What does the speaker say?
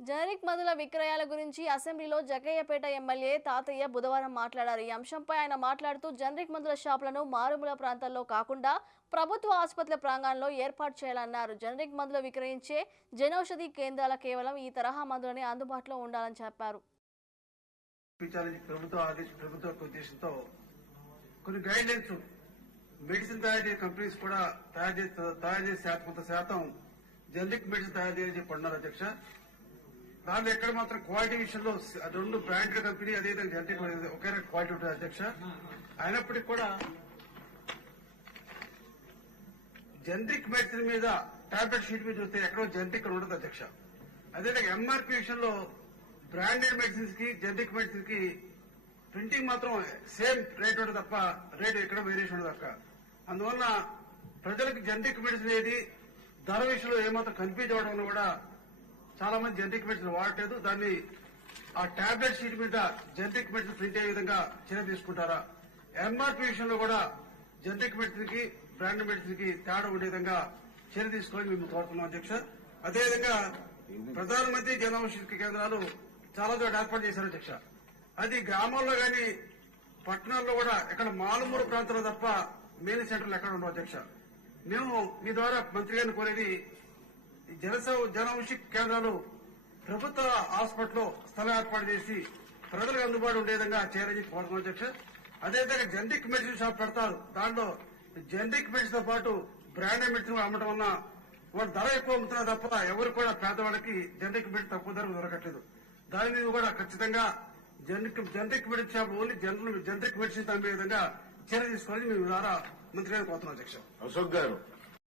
Generic మందుల విక్రయాల గురించి అసెంబ్లీలో జగయ్యపేట ఎమ్మెల్యే తాతయ్య బుధవారం మాట్లాడారు. ఈ అంశంపై ఆయన మాట్లాడుతూ జనరిక్ మందుల షాపులను మారుమూల ప్రాంతాల్లో కాకుండా ప్రభుత్వ ఆసుపత్రుల ప్రాంగణంలో ఏర్పాటు చేయాలన్నారు. జనరిక్ మందులు విక్రయించే జనౌషధి కేంద్రాల కేవలం ఈ తరహా మందులనే అందుబాటులో ఉండాలని చెప్పారు. కొన్ని గైడ్ లైన్స్ మెడిసిన్ తయారు చేసే కంపెనీస్ కూడా తయారు చేసే తయారు చేసే శాతం కొంత శాతం జనరిక్ మెడిసిన్ తయారు చేసి పడినారు అధ్యక్ష. దాంట్లో ఎక్కడ మాత్రం క్వాలిటీ విషయంలో రెండు బ్రాండెడ్ కంపెనీ అదేవిధంగా జనరిక్ ఒకే రకం క్వాలిటీ ఉంటుంది అధ్యక్ష? అయినప్పటికీ కూడా జనరిక్ మెడిసిన్ మీద టాబ్లెట్ షీట్ మీద చూస్తే ఎక్కడో జనరిక్ ఉండదు అధ్యక్ష. అదేవిధంగా ఎంఆర్పీ విషయంలో బ్రాండెడ్ మెడిసిన్స్కి జనరిక్ మెడిసిన్కి ప్రింటింగ్ మాత్రం సేమ్ రేట్ ఉంటుంది తప్ప రేట్ ఎక్కడ వేరియేషన్ ఉండదు అక్క. అందువల్ల ప్రజలకు జనరిక్ మెడిసిన్ ఏది ధర విషయంలో ఏమాత్రం కన్ఫ్యూజ్ అవడం కూడా చాలా మంది జెనరిక్ మెడిసిన్ వాడలేదు దాన్ని ఆ టాబ్లెట్ షీట్ మీద జెనరిక్ మెడిసిన్ ప్రింట్ అయ్యే విధంగా చర్య తీసుకుంటారా? ఎంఆర్పీ విషయంలో కూడా జెనరిక్ మెడిసిన్కి బ్రాండ్ మెడిసిన్కి తేడా ఉండే విధంగా చర్య తీసుకోవాలని మేము కోరుతున్నాం అధ్యక్ష. అదేవిధంగా ప్రధానమంత్రి జన ఔషధి కేంద్రాలు చాలా చోట్ల ఏర్పాటు చేశారు అధ్యక్ష. అది గ్రామాల్లో గాని పట్టణాల్లో కూడా ఎక్కడ మాలమూరు ప్రాంతంలో తప్ప మెయిన్ సెంటర్లు ఎక్కడ ఉండవు అధ్యక్ష. మేము మీ ద్వారా మంత్రి గారిని కోరేది ఈ జనసౌ జనౌషి కేంద్రాలు ప్రభుత్వ హాస్పిటల్లో స్థలం ఏర్పాటు చేసి ప్రజలకు అందుబాటు ఉండే విధంగా చేయాలని కోరుతున్నాం అధ్యక్ష. అదేవిధంగా జెనరిక్ మెడిసిన్ షాప్ పెడతారు. దాంట్లో జెనరిక్ మెడిసిన్తో పాటు బ్రాండెడ్ మెడిసిన్ అమ్మటం వల్ల వాళ్ళు ధర ఎక్కువ అమ్ముతున్నారు తప్ప ఎవరు కూడా పేదవాళ్ళకి జెనరిక్ మెడిసిన్ తక్కువ ధరకు దొరకట్లేదు. దాని మీద కూడా ఖచ్చితంగా generic generic medicine shop only general generic medicine అమ్మే విధంగా చర్య తీసుకోవాలని మేము ద్వారా మంత్రి గారు కోరుతున్నాం అధ్యక్ష. అశోక్ గారు